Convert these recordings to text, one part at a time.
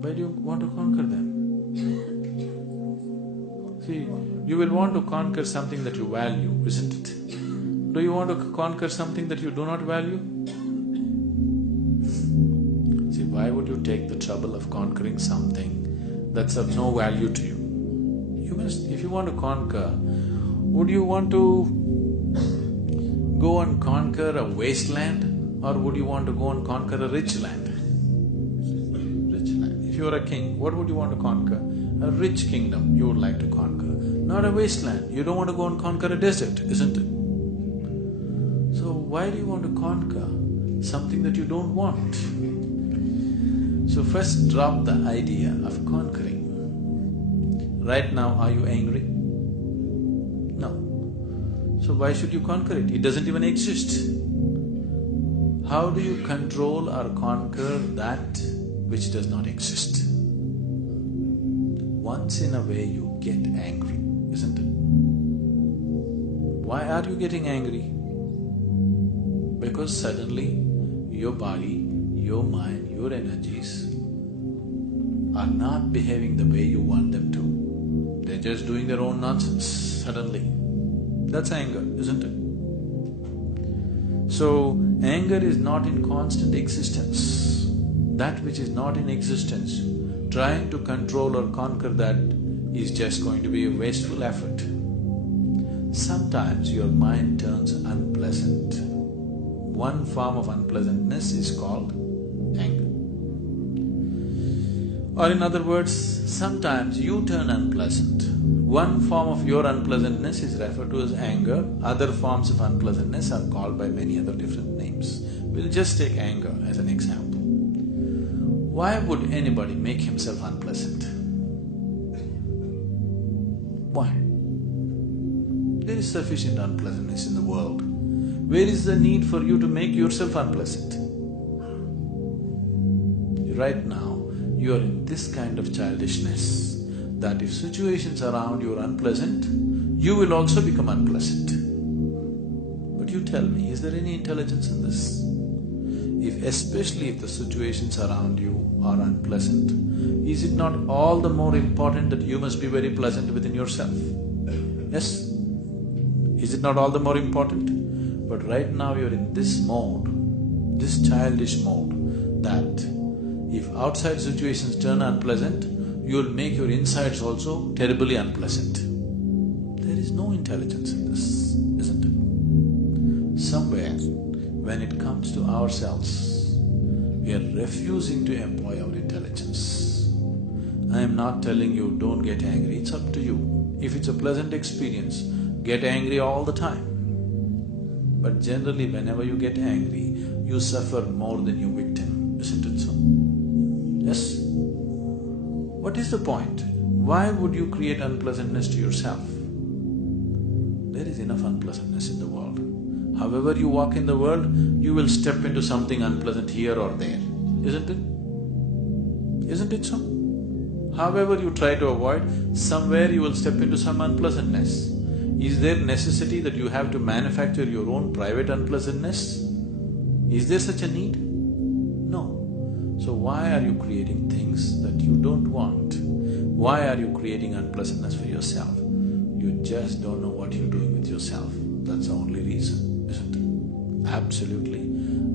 Why do you want to conquer them? See, you will want to conquer something that you value, isn't it? Do you want to conquer something that you do not value? See, why would you take the trouble of conquering something that's of no value to you? You must… if you want to conquer, would you want to go and conquer a wasteland, or would you want to go and conquer a rich land? Rich land. If you are a king, what would you want to conquer? A rich kingdom you would like to conquer, not a wasteland. You don't want to go and conquer a desert, isn't it? So why do you want to conquer something that you don't want? So first drop the idea of conquering. Right now, are you angry? No. So why should you conquer it? It doesn't even exist. How do you control or conquer that which does not exist? Once in a way you get angry, isn't it? Why are you getting angry? Because suddenly your body, your mind, your energies are not behaving the way you want them to. They're just doing their own nonsense suddenly. That's anger, isn't it? So, anger is not in constant existence. That which is not in existence, trying to control or conquer that is just going to be a wasteful effort. Sometimes your mind turns unpleasant. One form of unpleasantness is called anger. Or in other words, sometimes you turn unpleasant. One form of your unpleasantness is referred to as anger, other forms of unpleasantness are called by many other different names. We'll just take anger as an example. Why would anybody make himself unpleasant? Why? There is sufficient unpleasantness in the world. Where is the need for you to make yourself unpleasant? Right now, you are in this kind of childishness that if situations around you are unpleasant, you will also become unpleasant. But you tell me, is there any intelligence in this? Especially if the situations around you are unpleasant, is it not all the more important that you must be very pleasant within yourself? Yes? Is it not all the more important? But right now you're in this mode, this childish mode, that if outside situations turn unpleasant, you'll make your insides also terribly unpleasant. There is no intelligence in this, isn't it? Somewhere, when it comes to ourselves, we are refusing to employ our intelligence. I am not telling you don't get angry, it's up to you. If it's a pleasant experience, get angry all the time. But generally, whenever you get angry, you suffer more than your victim, isn't it so? Yes? What is the point? Why would you create unpleasantness to yourself? There is enough unpleasantness in the world. However you walk in the world, you will step into something unpleasant here or there, isn't it? Isn't it so? However you try to avoid, somewhere you will step into some unpleasantness. Is there necessity that you have to manufacture your own private unpleasantness? Is there such a need? No. So why are you creating things that you don't want? Why are you creating unpleasantness for yourself? You just don't know what you're doing with yourself. That's the only reason, isn't it? Absolutely,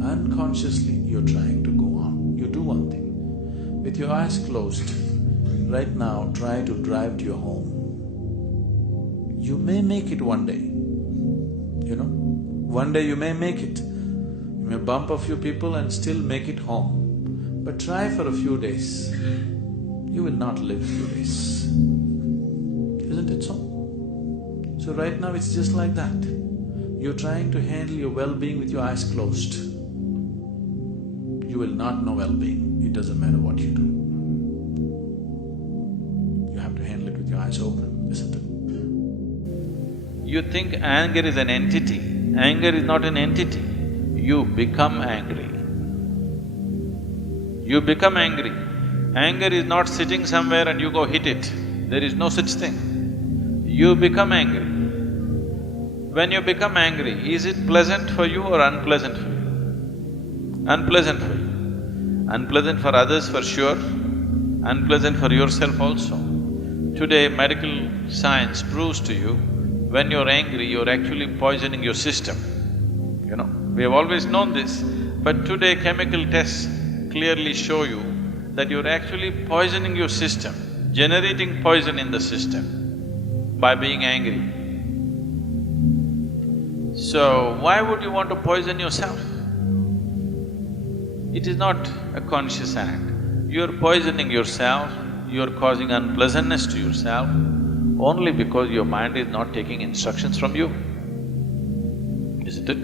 unconsciously you're trying to go on. You do one thing. With your eyes closed, right now try to drive to your home. You may make it one day, you know. One day you may make it. You may bump a few people and still make it home. But try for a few days, you will not live few days. Isn't it so? So right now it's just like that. You're trying to handle your well-being with your eyes closed. You will not know well-being, it doesn't matter what you do. You have to handle it with your eyes open, isn't it? You think anger is an entity. Anger is not an entity. You become angry. You become angry. Anger is not sitting somewhere and you go hit it. There is no such thing. You become angry. When you become angry, is it pleasant for you or unpleasant for you? Unpleasant for you. Unpleasant for others for sure, unpleasant for yourself also. Today, medical science proves to you, when you're angry, you're actually poisoning your system. You know, we have always known this, but today chemical tests clearly show you that you're actually poisoning your system, generating poison in the system by being angry. So, why would you want to poison yourself? It is not a conscious act. You're poisoning yourself, you're causing unpleasantness to yourself only because your mind is not taking instructions from you, isn't it?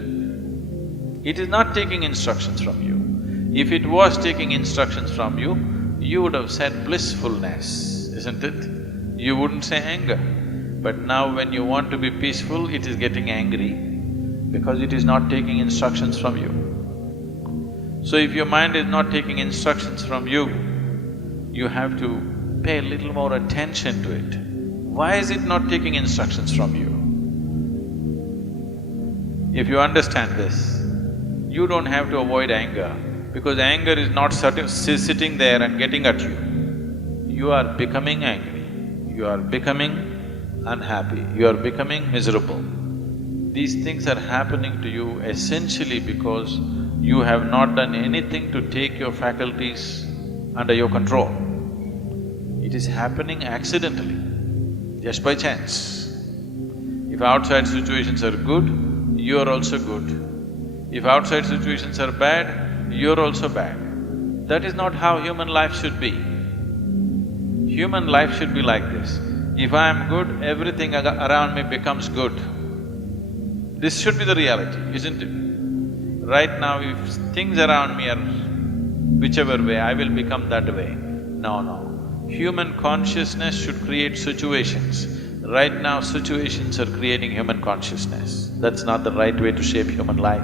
It is not taking instructions from you. If it was taking instructions from you, you would have said blissfulness, isn't it? You wouldn't say anger. But now when you want to be peaceful, it is getting angry because it is not taking instructions from you. So if your mind is not taking instructions from you, you have to pay a little more attention to it. Why is it not taking instructions from you? If you understand this, you don't have to avoid anger, because anger is not sitting there and getting at you. You are becoming angry, you are becoming unhappy, you are becoming miserable. These things are happening to you essentially because you have not done anything to take your faculties under your control. It is happening accidentally, just by chance. If outside situations are good, you are also good. If outside situations are bad, you're also bad. That is not how human life should be. Human life should be like this. If I am good, everything around me becomes good. This should be the reality, isn't it? Right now, if things around me are whichever way, I will become that way. No. Human consciousness should create situations. Right now, situations are creating human consciousness. That's not the right way to shape human life.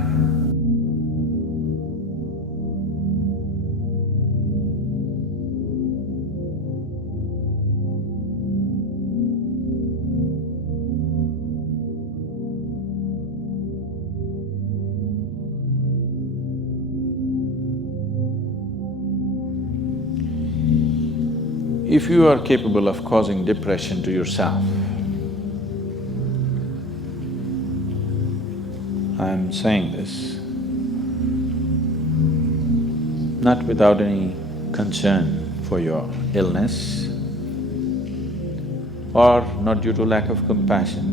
If you are capable of causing depression to yourself, I'm saying this not without any concern for your illness or not due to lack of compassion,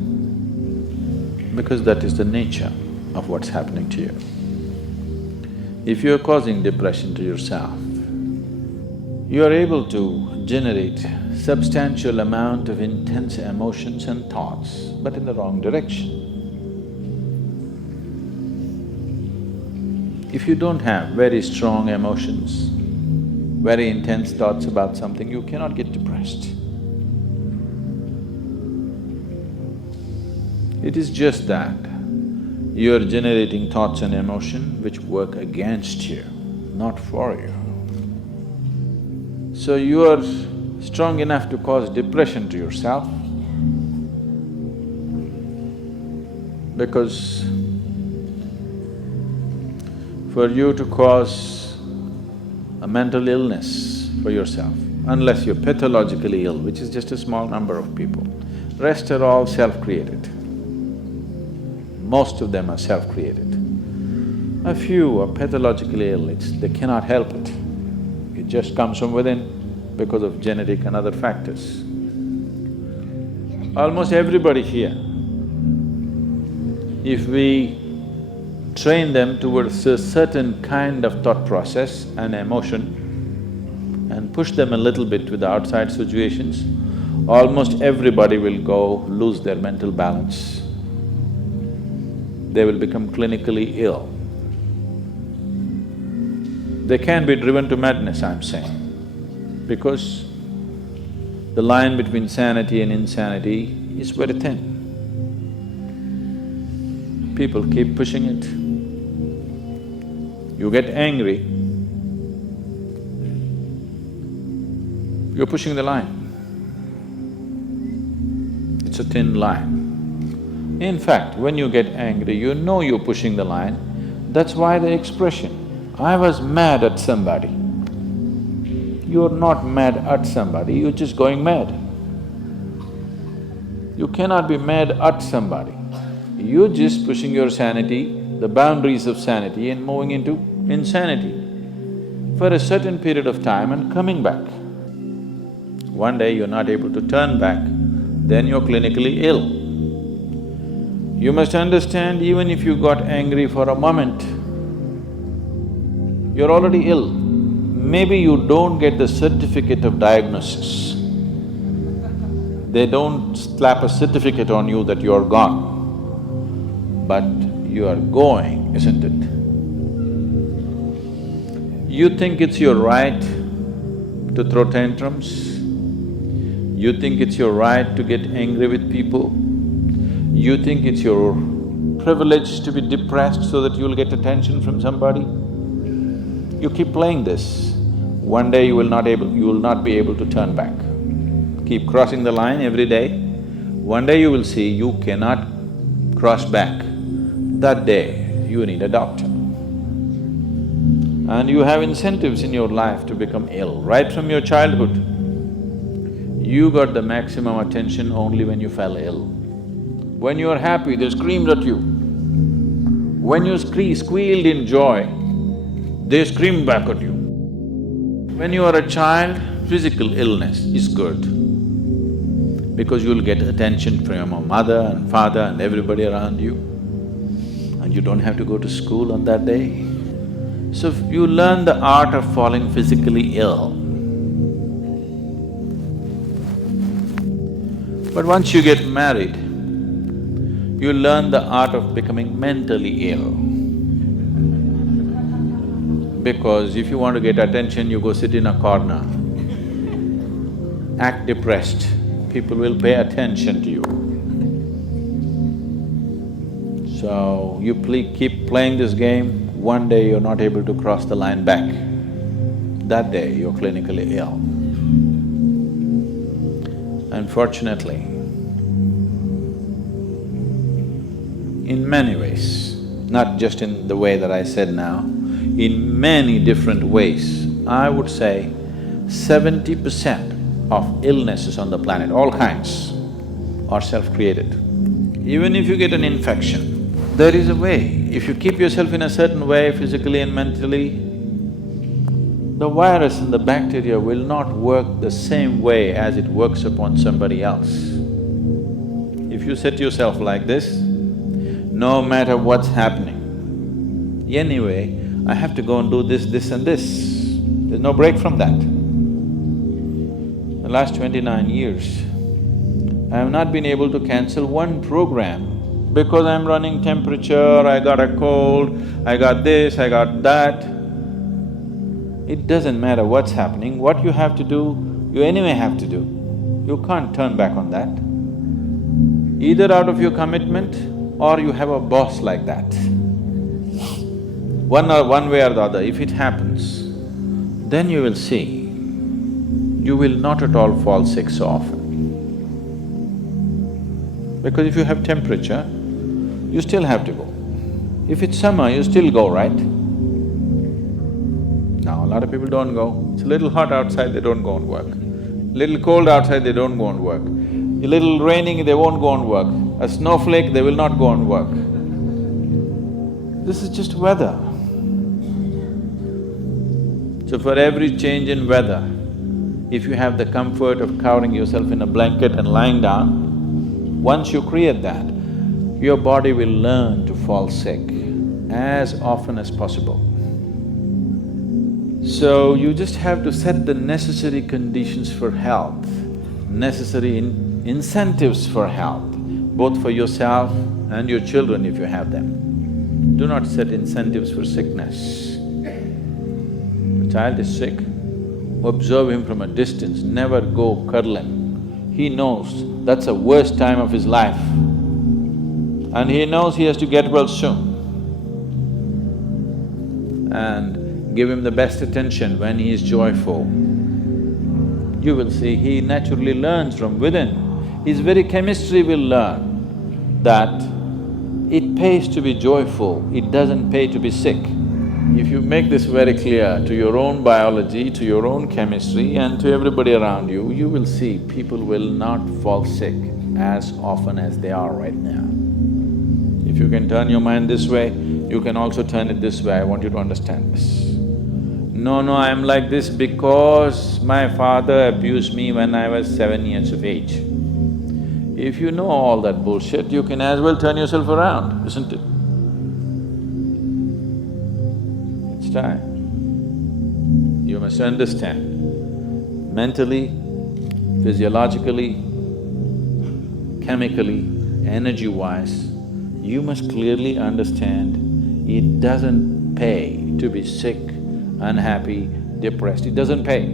because that is the nature of what's happening to you. If you're causing depression to yourself, you are able to generate substantial amount of intense emotions and thoughts, but in the wrong direction. If you don't have very strong emotions, very intense thoughts about something, you cannot get depressed. It is just that you are generating thoughts and emotion which work against you, not for you. So you are strong enough to cause depression to yourself because for you to cause a mental illness for yourself, unless you're pathologically ill, which is just a small number of people, rest are all self-created. Most of them are self-created. A few are pathologically ill, they cannot help it. It just comes from within because of genetic and other factors. Almost everybody here, if we train them towards a certain kind of thought process and emotion and push them a little bit with the outside situations, almost everybody will go lose their mental balance. They will become clinically ill. They can be driven to madness, I'm saying, because the line between sanity and insanity is very thin. People keep pushing it. You get angry, you're pushing the line. It's a thin line. In fact, when you get angry, you know you're pushing the line. That's why the expression, I was mad at somebody. You're not mad at somebody, you're just going mad. You cannot be mad at somebody. You're just pushing your sanity, the boundaries of sanity, and moving into insanity for a certain period of time and coming back. One day you're not able to turn back, then you're clinically ill. You must understand, even if you got angry for a moment, you're already ill. Maybe you don't get the certificate of diagnosis. They don't slap a certificate on you that you're gone, but you are going, isn't it? You think it's your right to throw tantrums? You think it's your right to get angry with people? You think it's your privilege to be depressed so that you'll get attention from somebody? You keep playing this, one day you will not be able to turn back. Keep crossing the line every day, one day you will see you cannot cross back. That day, you need a doctor. And you have incentives in your life to become ill, right from your childhood. You got the maximum attention only when you fell ill. When you are happy, they screamed at you. When you squealed in joy, they screamed back at you. When you are a child, physical illness is good because you'll get attention from your mother and father and everybody around you, and you don't have to go to school on that day. So you learn the art of falling physically ill. But once you get married, you learn the art of becoming mentally ill. Because if you want to get attention, you go sit in a corner, act depressed, people will pay attention to you. So, you keep playing this game, one day you're not able to cross the line back. That day, you're clinically ill. Unfortunately, in many ways, not just in the way that I said now, in many different ways, I would say 70% of illnesses on the planet, all kinds, are self-created. Even if you get an infection, there is a way. If you keep yourself in a certain way, physically and mentally, the virus and the bacteria will not work the same way as it works upon somebody else. If you set yourself like this, no matter what's happening, anyway, I have to go and do this, this and this. There's no break from that. The last 29 years, I have not been able to cancel one program because I'm running temperature, I got a cold, I got this, I got that. It doesn't matter what's happening, what you have to do, you anyway have to do. You can't turn back on that. Either out of your commitment or you have a boss like that. One way or the other, if it happens, then you will see, you will not at all fall sick so often. Because if you have temperature, you still have to go. If it's summer, you still go, right? Now, a lot of people don't go. It's a little hot outside, they don't go and work. Little cold outside, they don't go and work. A little raining, they won't go and work. A snowflake, they will not go and work. This is just weather. So for every change in weather, if you have the comfort of covering yourself in a blanket and lying down, once you create that, your body will learn to fall sick as often as possible. So you just have to set the necessary conditions for health, necessary incentives for health, both for yourself and your children if you have them. Do not set incentives for sickness. A child is sick, observe him from a distance, never go cuddle him. He knows that's the worst time of his life and he knows he has to get well soon. And give him the best attention when he is joyful. You will see he naturally learns from within. His very chemistry will learn that it pays to be joyful, it doesn't pay to be sick. If you make this very clear to your own biology, to your own chemistry and to everybody around you, you will see people will not fall sick as often as they are right now. If you can turn your mind this way, you can also turn it this way. I want you to understand this. No, I am like this because my father abused me when I was 7 years of age. If you know all that bullshit, you can as well turn yourself around, isn't it? It's time. You must understand, mentally, physiologically, chemically, energy-wise, you must clearly understand it doesn't pay to be sick, unhappy, depressed. It doesn't pay.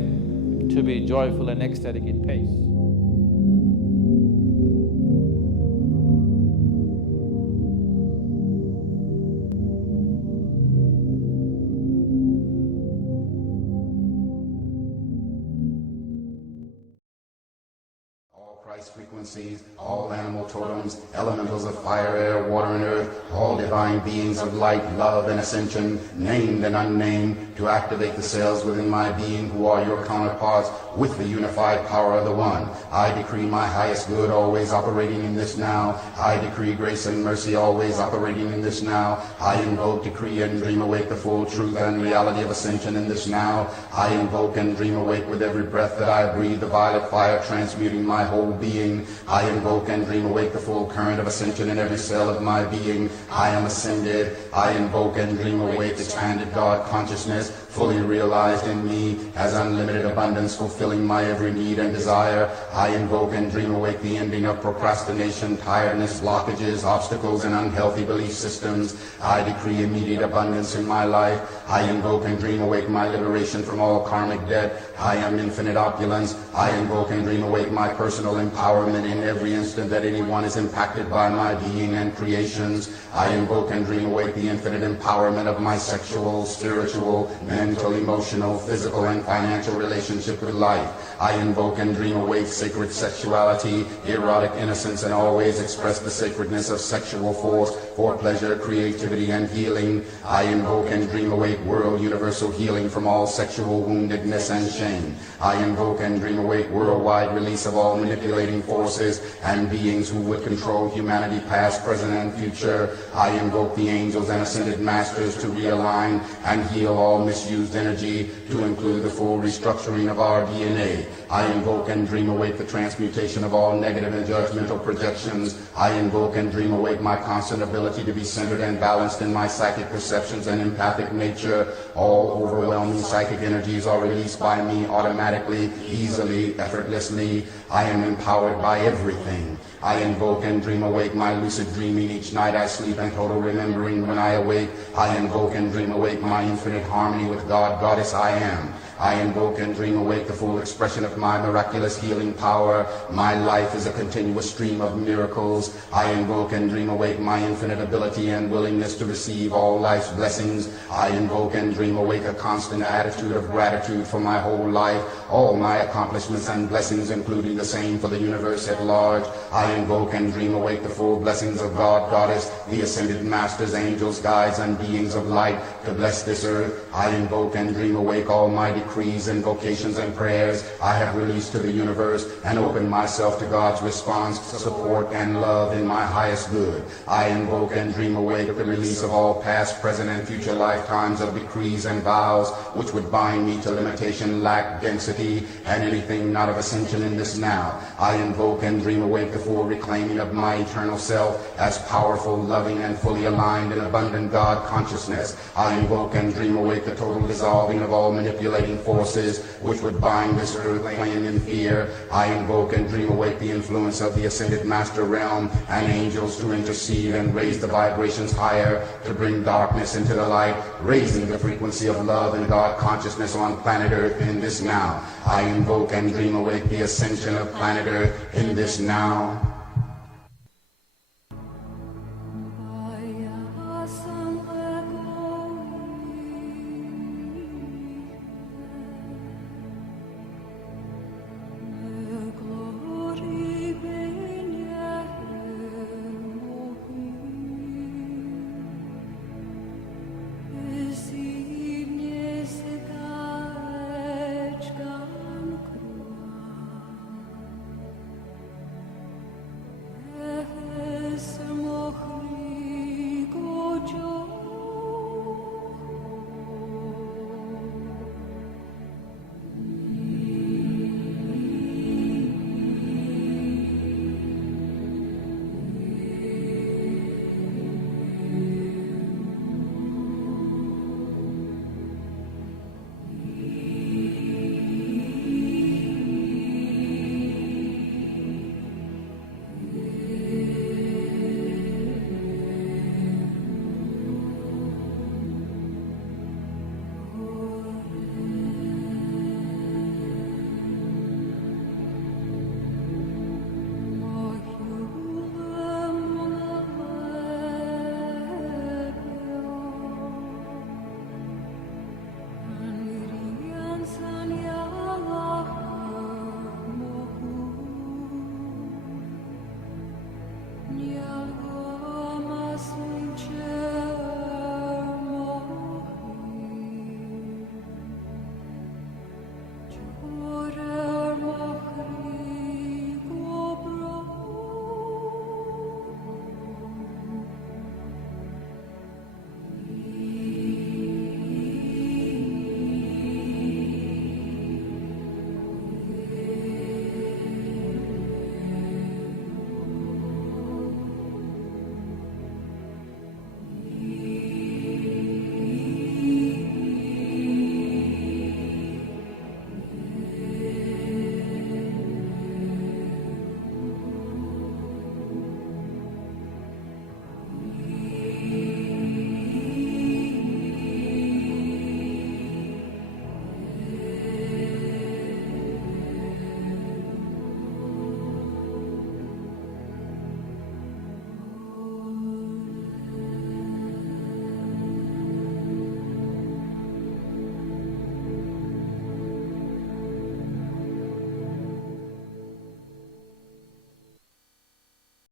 To be joyful and ecstatic, it pays. Christ frequencies, all animal totems, elementals of fire, air, water, and earth, all divine beings of light, love, and ascension, named and unnamed, to activate the cells within my being who are your counterparts with the unified power of the One. I decree my highest good always operating in this now. I decree grace and mercy always operating in this now. I invoke, decree, and dream awake the full truth and reality of ascension in this now. I invoke and dream awake with every breath that I breathe the violet fire transmuting my whole being. I invoke and dream awake the full current of ascension in every cell of my being. I am ascended. I invoke and dream awake expanded God consciousness, fully realized in me as unlimited abundance, fulfilling my every need and desire. I invoke and dream awake the ending of procrastination, tiredness, blockages, obstacles, and unhealthy belief systems. I decree immediate abundance in my life. I invoke and dream awake my liberation from all karmic debt. I am infinite opulence. I invoke and dream awake my personal empowerment in every instant that anyone is impacted by my being and creations. I invoke and dream awake the infinite empowerment of my sexual, spiritual, mental, emotional, physical, and financial relationship with life. I invoke and dream awake sacred sexuality, erotic innocence, and always express the sacredness of sexual force for pleasure, creativity, and healing. I invoke and dream awake world universal healing from all sexual woundedness and shame. I invoke and dream awake worldwide release of all manipulating forces and beings who would control humanity past, present, and future. I invoke the angels and ascended masters to realign and heal all misused energy, to include the full restructuring of our DNA. I invoke and dream awake the transmutation of all negative and judgmental projections. I invoke and dream awake my constant ability to be centered and balanced in my psychic perceptions and empathic nature. All overwhelming psychic energies are released by me automatically, easily, effortlessly. I am empowered by everything. I invoke and dream awake my lucid dreaming each night I sleep and total remembering when I awake. I invoke and dream awake my infinite harmony with God, Goddess I am. I invoke and dream awake the full expression of my miraculous healing power. My life is a continuous stream of miracles. I invoke and dream awake my infinite ability and willingness to receive all life's blessings. I invoke and dream awake a constant attitude of gratitude for my whole life, all my accomplishments and blessings, including the same for the universe at large. I invoke and dream awake the full blessings of God, Goddess, the ascended masters, angels, guides, and beings of light to bless this earth. I invoke and dream awake all my decrees, invocations, and prayers I have released to the universe and open myself to God's response, support, and love in my highest good. I invoke and dream awake the release of all past, present, and future lifetimes of decrees and vows which would bind me to limitation, lack, density, and anything not of ascension in this now. I invoke and dream awake the full reclaiming of my eternal self as powerful, loving, and fully aligned in abundant God consciousness. I invoke and dream awake the total dissolving of all manipulating forces which would bind this earth plane in fear. I invoke and dream awake the influence of the ascended master realm and angels to intercede and raise the vibrations higher to bring darkness into the light, raising the frequency of love and God consciousness on planet Earth in this now. I invoke and dream awake the ascension of planet Earth in this now.